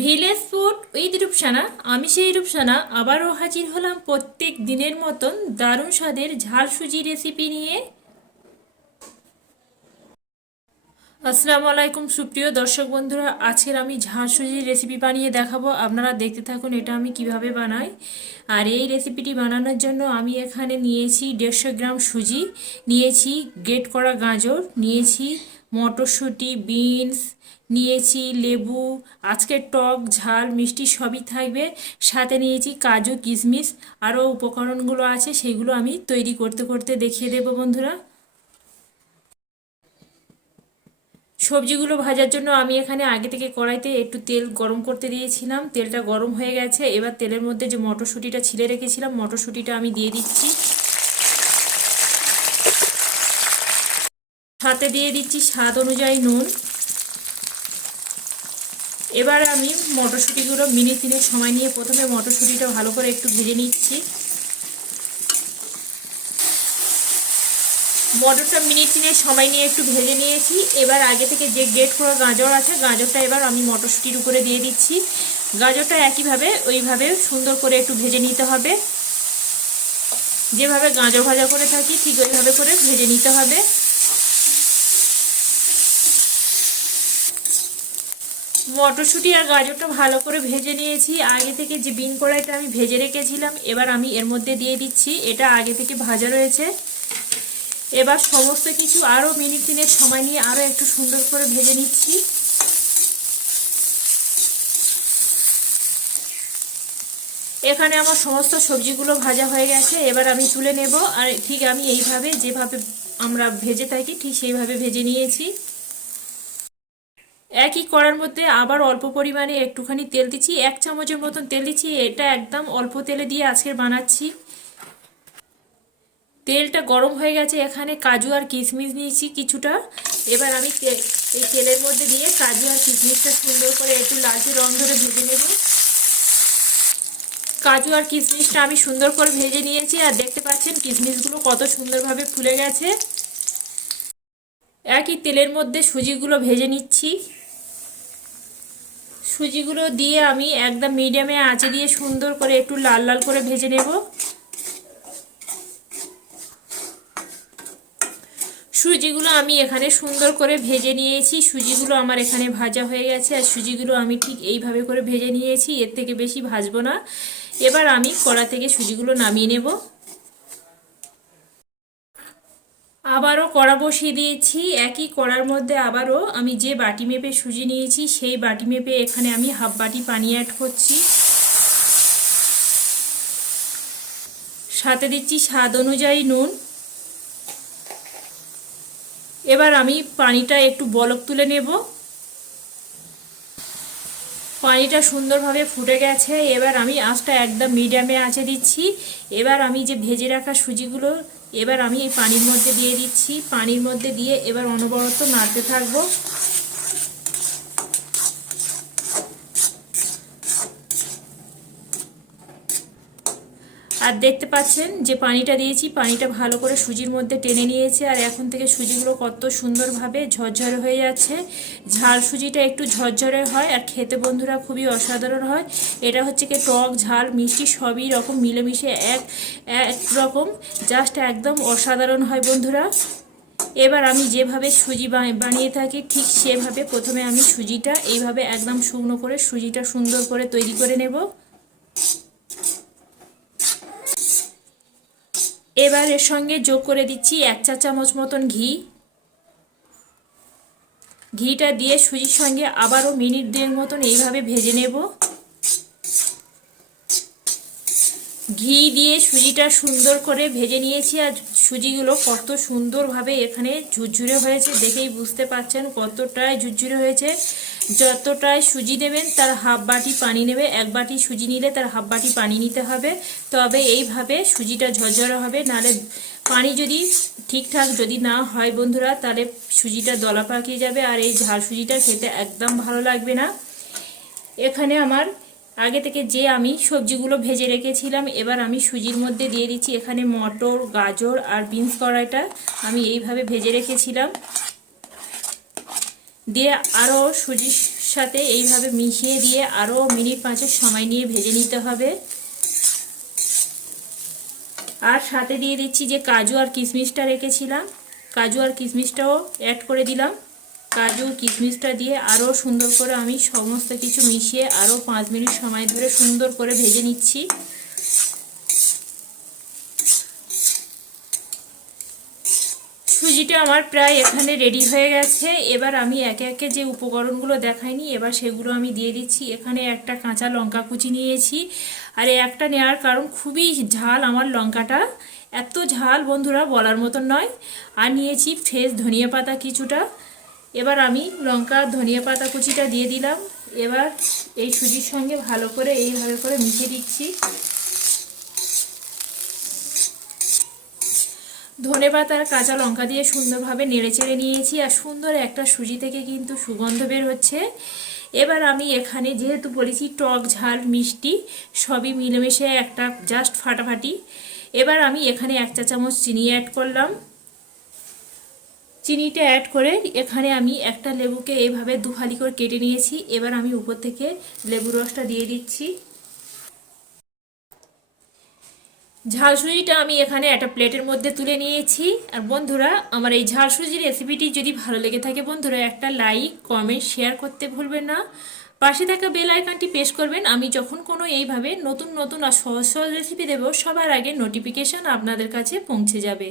Village food with Rupsana, আমি সেই রূপসানা, আবারও হাজির হলাম প্রত্যেক দিনের মতন দারুণ স্বাদের ঝাল সুজি রেসিপি নিয়ে। আসসালামু আলাইকুম, সুপ্রিয় দর্শক বন্ধুরা, আজকের আমি ঝাল সুজির রেসিপি বানিয়ে দেখাবো। আপনারা দেখতে থাকুন এটা আমি কীভাবে বানাই। আর এই রেসিপিটি বানানোর জন্য আমি এখানে নিয়েছি দেড়শো গ্রাম সুজি, নিয়েছি গ্রেট করা গাজর, নিয়েছি মটরশুঁটি, বিনস, নিয়েছি লেবু আজকে টক, ঝাল, মিষ্টি সবই থাকবে। সাথে নিয়েছি কাজু, কিশমিশ আরও উপকরণগুলো আছে, সেগুলো আমি তৈরি করতে করতে দেখিয়ে দেবো বন্ধুরা। সবজিগুলো ভাজার জন্য আমি এখানে আগে থেকে কড়াইতে একটু তেল গরম করতে দিয়েছিলাম। তেলটা গরম হয়ে গেছে, এবার তেলের মধ্যে যে মটরশুঁটিটা ছিলে রেখেছিলাম, মটরশুঁটিটা আমি দিয়ে দিচ্ছি। সাথে দিয়ে দিচ্ছি স্বাদ অনুযায়ী নুন। এবার আমি মটরশুঁটিগুলো মিনিট তিনের সময় নিয়ে প্রথমে মটরশুঁটিটা ভালো করে একটু ভেজে নিচ্ছি। মটরটা মিনিট তিনের সময় নিয়ে একটু ভেজে নিয়েছি। এবার আগে থেকে যে গ্রেট করা গাজর আছে, গাজরটা এবার আমি মটরশুঁটির উপরে দিয়ে দিচ্ছি। গাজরটা একইভাবে ওইভাবে সুন্দর করে একটু ভেজে নিতে হবে। যেভাবে গাজর ভাজা করে থাকি, ঠিক ওইভাবে করে ভেজে নিতে হবে। মটরশুঁটি আর গাজরটা ভালো করে ভেজে নিয়েছি। আগে থেকে যে বিন কড়াইটা আমি ভেজে রেখেছিলাম, এবার আমি এর মধ্যে দিয়ে দিচ্ছি। এটা আগে থেকে ভাজা রয়েছে। এবার সমস্ত কিছু আরও মিনিট তিনের সময় নিয়ে আরও একটু সুন্দর করে ভেজে নিচ্ছি। এখানে আমার সমস্ত সবজিগুলো ভাজা হয়ে গেছে। এবার আমি তুলে নেব। আর ঠিক আমি এইভাবে যেভাবে আমরা ভেজে থাকি, ঠিক সেইভাবে ভেজে নিয়েছি। একই কড়ার মধ্যে আবার অল্প পরিমাণে একটুখানি তেল দিচ্ছি। এক চামচের মতন তেল দিচ্ছি, এটা একদম অল্প তেলে দিয়ে আজকের বানাচ্ছি। তেলটা গরম হয়ে গেছে, এখানে কাজু আর কিশমিশ নিয়েছি কিছুটা। এবার আমি এই তেলের মধ্যে দিয়ে কাজু আর কিশমিশটা সুন্দর করে একটু লালচে রং ধরে ভেজে নেব। কাজু আর কিশমিশটা আমি সুন্দর করে ভেজে নিয়েছি, আর দেখতে পাচ্ছেন কিশমিশগুলো কত সুন্দরভাবে ফুলে গেছে। একই তেলের মধ্যে সুজিগুলো ভেজে নিচ্ছি। সুজিগুলো দিয়ে আমি একদম মিডিয়ামে আঁচে দিয়ে সুন্দর করে একটু লাল লাল করে ভেজে নেব। সুজিগুলো আমি এখানে সুন্দর করে ভেজে নিয়েছি। সুজিগুলো আমার এখানে ভাজা হয়ে গেছে আর সুজিগুলো আমি ঠিক এইভাবে করে ভেজে নিয়েছি। এর থেকে বেশি ভাজবো না। এবার আমি কড়া থেকে সুজিগুলো নামিয়ে নেব। আবারও কড়া বসিয়ে দিয়েছি। একই কড়ার মধ্যে আবারও আমি যে বাটি মেপে সুজি নিয়েছি, সেই বাটি মেপে এখানে আমি হাফ বাটি পানি অ্যাড করছি। সাথে দিচ্ছি স্বাদ অনুযায়ী নুন। এবার আমি পানিটা একটু বলক তুলে নেব। পানিটা সুন্দরভাবে ফুটে গেছে। এবার আমি আঁচটা একদম মিডিয়ামে আঁচে দিচ্ছি। এবার আমি যে ভেজে রাখা সুজিগুলো এবার আমি এই পানির মধ্যে দিয়ে দিচ্ছি। পানির মধ্যে দিয়ে এবার অনবরত নাড়তে থাকব। আর দেখতে পাচ্ছেন যে পানিটা দিয়েছি, পানিটা ভালো করে সুজির মধ্যে টেনে নিয়েছে আর এখন থেকে সুজিগুলো কত সুন্দরভাবে ঝরঝরে হয়ে যাচ্ছে। ঝাল সুজিটা একটু ঝরঝরে হয় আর খেতে বন্ধুরা খুবই অসাধারণ হয়। এটা হচ্ছে কি টক ঝাল, মিষ্টি সবই রকম, মিলেমিশে এক এক রকম, জাস্ট একদম অসাধারণ হয় বন্ধুরা। এবার আমি যেভাবে সুজি বানিয়ে থাকি ঠিক সেভাবে প্রথমে আমি সুজিটা এইভাবে একদম শুকনো করে সুজিটা সুন্দর করে তৈরি করে নেব। এবার এর সঙ্গে যোগ করে দিচ্ছি এক চা চামচ মতন ঘি। ঘিটা দিয়ে সুজির সঙ্গে আবারও মিনিট দুয়ের মতন এইভাবে ভেজে নেব। ঘি দিয়ে সুজিটা সুন্দর করে ভেজে নিয়েছি আর সুজিগুলো কত সুন্দরভাবে এখানে ঝুরঝুরে হয়েছে, দেখেই বুঝতে পাচ্ছেন কতটাই ঝুরঝুরে হয়েছে। যতটাই সুজি নেবেন তার হাফ বাটি পানি নেবে, এক বাটি সুজি নিলে তার হাফ বাটি পানি নিতে হবে। তবে এইভাবে সুজিটা ঝরঝরে হবে, নাহলে পানি যদি ঠিকঠাক যদি না হয় বন্ধুরা, তাহলে সুজিটা দলা পাকিয়ে যাবে আর এই ঝাল সুজিটা খেতে একদম ভালো লাগবে না। এখানে আমার আগে থেকে যে আমি সবজিগুলো ভেজে রেখেছিলাম, এবার আমি সুজির মধ্যে দিয়ে দিচ্ছি এখানে মটর, গাজর আর বিনস কড়াইটা। আমি এইভাবে ভেজে রেখেছিলাম। দিয়ে আরও সুজির সাথে এইভাবে মিশিয়ে দিয়ে আরও মিনিট পাঁচের সময় নিয়ে ভেজে নিতে হবে। আর সাথে দিয়ে দিচ্ছি যে কাজু আর কিশমিশটা রেখেছিলাম। কাজু আর কিশমিশটাও অ্যাড করে দিলাম। কাজু, কিশমিশটা দিয়ে আরও সুন্দর করে আমি সমস্ত কিছু মিশিয়ে আরও পাঁচ মিনিট সময় ধরে সুন্দর করে ভেজে নিচ্ছি। সুজিটা আমার প্রায় এখানে রেডি হয়ে গেছে। এবার আমি একে একে যে উপকরণগুলো দেখাইনি, এবার সেগুলো আমি দিয়ে দিচ্ছি। এখানে একটা কাঁচা লঙ্কা কুচি নিয়েছি। আর একটা নেওয়ার কারণ খুবই ঝাল আমার লঙ্কাটা। এত ঝাল বন্ধুরা বলার মতন নয়। আর নিয়েছি ফ্রেশ ধনিয়া পাতা কিছুটা। এবার আমি লঙ্কা, ধনিয়া পাতা কুচিটা দিয়ে দিলাম। এবার এই সুজির সঙ্গে ভালো করে এইভাবে করে মিশিয়ে দিচ্ছি। ধনে পাতা আর কাঁচা লঙ্কা দিয়ে সুন্দরভাবে নেড়েচেড়ে নিয়েছি আর সুন্দর একটা সুজি থেকে কিন্তু সুগন্ধ বের হচ্ছে। এবার আমি এখানে যেহেতু বলেছি টক, ঝাল, মিষ্টি সবই মিলেমিশে একটা জাস্ট ফাটাফাটি। এবার আমি এখানে এক চা চামচ চিনি অ্যাড করলাম। চিনিটা অ্যাড করে এখানে আমি একটা লেবুকে এইভাবে দুহালি করে কেটে নিয়েছি। এবার আমি উপর থেকে লেবুর রসটা দিয়ে দিচ্ছি। ঝাল সুজিটা আমি এখানে একটা প্লেটের মধ্যে তুলে নিয়েছি। আর বন্ধুরা, আমার এই ঝাল সুজির রেসিপিটি যদি ভালো লেগে থাকে বন্ধুরা, একটা লাইক কমেন্ট শেয়ার করতে ভুলবেন না। পাশে থাকা বেল আইকনটি প্রেস করবেন। আমি যখন কোনো এইভাবে নতুন নতুন আর সহজ সহজ রেসিপি দেবো, সবার আগে নোটিফিকেশান আপনাদের কাছে পৌঁছে যাবে।